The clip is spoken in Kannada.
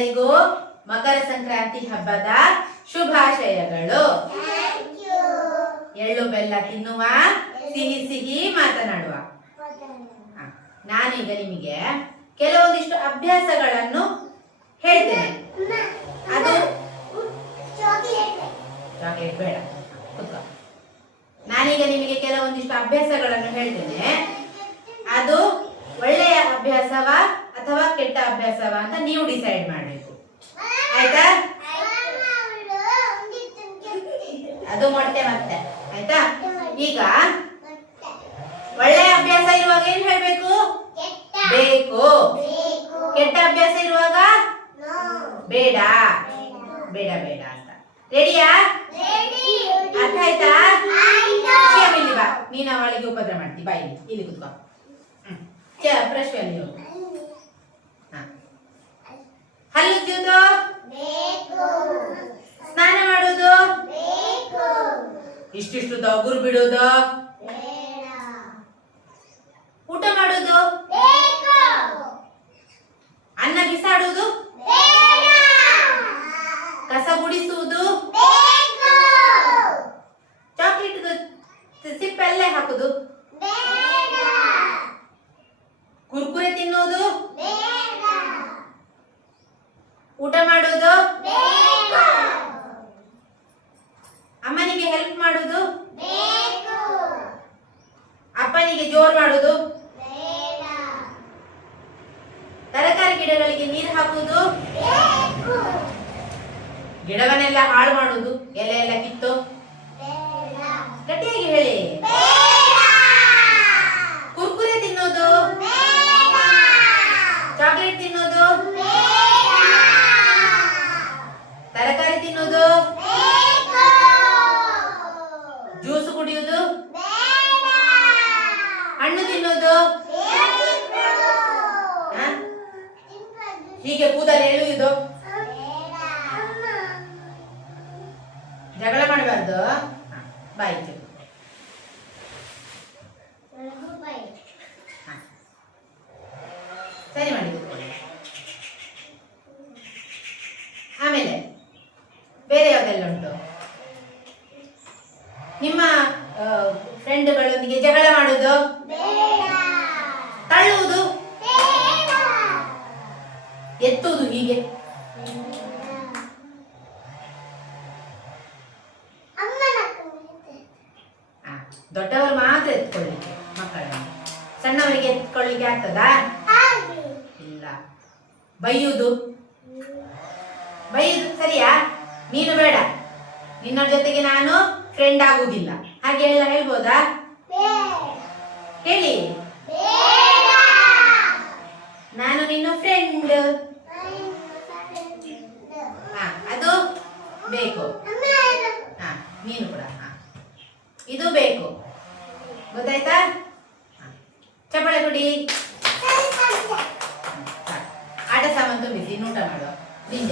ಎಲ್ಲರಿಗೂ ಮಕರ ಸಂಕ್ರಾಂತಿ ಹಬ್ಬದ ಶುಭಾಶಯಗಳು. ಎಳ್ಳು ಬೆಲ್ಲ ತಿನ್ನುವ, ಸಿಹಿ ಸಿಹಿ ಮಾತನಾಡುವ. ನಾನೀಗ ನಿಮಗೆ ಕೆಲವೊಂದಿಷ್ಟು ಅಭ್ಯಾಸಗಳನ್ನು ಹೇಳ್ತೇನೆ. ಅದು ಚಾಕ್ಲೇಟ್ ಬೇಡ, ಕೂತ್ಕೋ. ನಾನೀಗ ನಿಮಗೆ ಕೆಲವೊಂದಿಷ್ಟು ಅಭ್ಯಾಸಗಳನ್ನು ಹೇಳ್ತೇನೆ. ಅದು ಒಳ್ಳೆಯ ಅಭ್ಯಾಸವ ಅಥವಾ ಕೆಟ್ಟ ಅಭ್ಯಾಸವ ಅಂತ ನೀವು ಡಿಸೈಡ್ ಮಾಡಬೇಕು, ಆಯ್ತಾ? ಅದು ಮೊಟ್ಟೆ ಮತ್ತೆ, ಆಯ್ತಾ? ಈಗ ಒಳ್ಳೆಯ ಅಭ್ಯಾಸ ಇರುವಾಗ ಏನ್ ಹೇಳ್ಬೇಕು? ಬೇಕು. ಕೆಟ್ಟ ಅಭ್ಯಾಸ ಇರುವಾಗ ಬೇಡ ಬೇಡ ಬೇಡ ಅಂತ. ರೆಡಿಯಾ? ಅರ್ಥ ಆಯ್ತಾ? ಇಲ್ಲಿ ಬಾ, ನೀನು ಅವಳಿಗೆ ಉಪದ್ರ ಮಾಡ್ತಿ. ಬಾ, ಇಲ್ಲಿ ಕುತ್ಕೋ. ಬ್ರಷ್ ಅಲ್ಲಿ ಹಲ್ಲುಜ್ಜುವುದು, ಸ್ನಾನ ಮಾಡುವುದು, ಇಷ್ಟಿಷ್ಟು ದಗುರು ಬಿಡುವುದು, ಊಟ ಮಾಡುವುದು, ಅನ್ನ ಬಿಸಾಡುವುದು, ಕಸ ಗುಡಿಸುವುದು, ಚಾಕ್ಲೇಟ್ ಸಿಪ್ಪೆಲ್ಲೇ ಹಾಕುದು, ಕುರ್ಕುರೆ ತಿನ್ನುವುದು, ಊಟ ಮಾಡುವುದು, ಅಮ್ಮನಿಗೆ ಹೆಲ್ಪ್ ಮಾಡುವುದು, ಅಪ್ಪನಿಗೆ ಜೋರ್ ಮಾಡುವುದು, ತರಕಾರಿ ಗಿಡಗಳಿಗೆ ನೀರು ಹಾಕುವುದು, ಗಿಡವನ್ನೆಲ್ಲ ಹಾಳು ಮಾಡುವುದು, ಎಲೆ ಎಲ್ಲ ಕಿತ್ತು. ಗಟ್ಟಿಯಾಗಿ ಹೇಳಿ. ಕುರ್ಕುರೆ ತಿನ್ನೋದು, ಚಾಕ್ಲೇಟ್ ತಿನ್ನೋದು, ತರಕಾರಿ ತಿನ್ನೋದು, ಜ್ಯೂಸ್ ಕುಡಿಯುವುದು, ಹಣ್ಣು ತಿನ್ನೋದು, ಹೀಗೆ ಕೂದಲು ಎಳೆಯುವುದು. ಜಗಳ ಮಾಡಬಾರ್ದು. ಬಾಯ್ತು. ಸರಿ ಮಾಡಿ. ಆಮೇಲೆ ಬೇರೆ ಯಾವ್ದೆಲ್ಲ ಉಂಟು? ನಿಮ್ಮ ಫ್ರೆಂಡ್ಗಳೊಂದಿಗೆ ಜಗಳ ಮಾಡುವುದು, ತಳ್ಳುವುದು, ಎತ್ತುವುದು, ಹೀಗೆ ದೊಡ್ಡವರು ಮಾತ್ರ ಎತ್ಕೊಳ್ಳಿಕ್ಕೆ ಮಕ್ಕಳನ್ನು, ಸಣ್ಣವರಿಗೆ ಎತ್ಕೊಳ್ಳಿಕ್ಕೆ ಆಗ್ತದಾ? ಇಲ್ಲ. ಬೈಯುವುದು ಸರಿಯಾ? ನೀನು ಬೇಡ, ನಿನ್ನ ಜೊತೆಗೆ ನಾನು ಫ್ರೆಂಡ್ ಆಗುವುದಿಲ್ಲ, ಹಾಗೆ ಎಲ್ಲ ಹೇಳ್ಬೋದಾ? ಹೇಳಿ. ನಾನು ನಿನ್ನ ಫ್ರೆಂಡ್, ಅದು ಬೇಕು. ನೀನು ಕೂಡ ಇದು ಬೇಕು, ಗೊತ್ತಾಯ್ತಾ? ಚಪ್ಪಳೆ ಕೊಡಿ. ಆಟ ಸಾಮಾನು ತುಂಬಿಸಿ ಊಟ ಮಾಡುವ. ನಿಂಜ